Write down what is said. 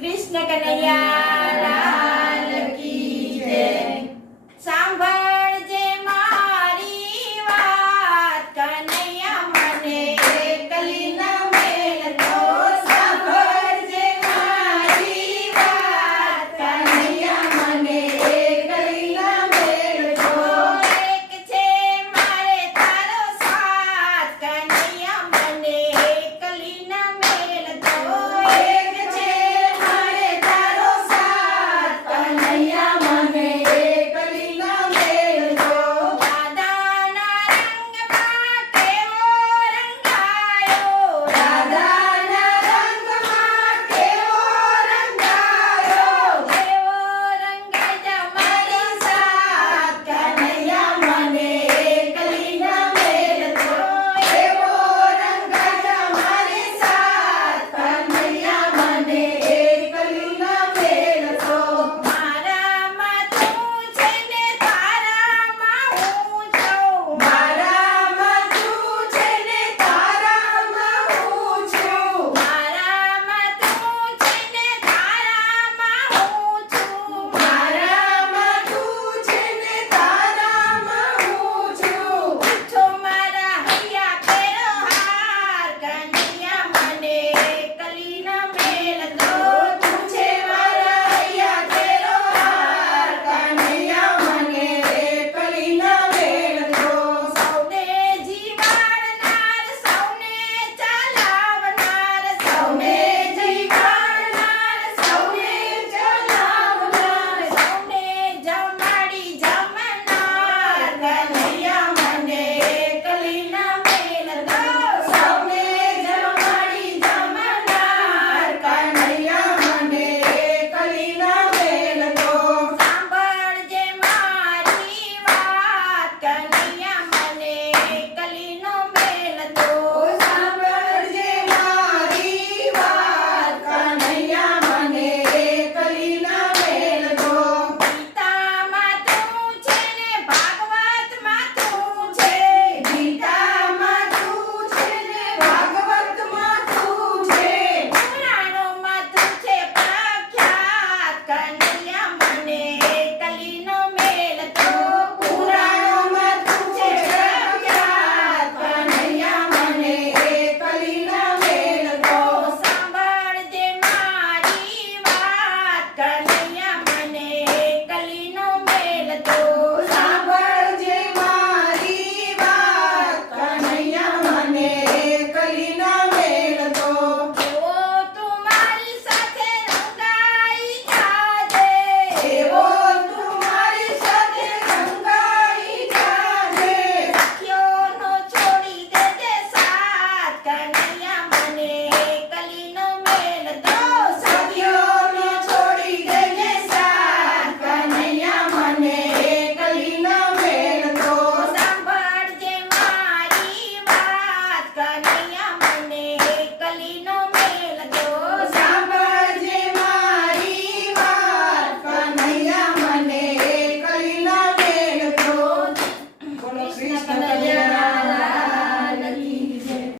કૃષ્ણ કનૈયા લાલ કી જય. સાંભળ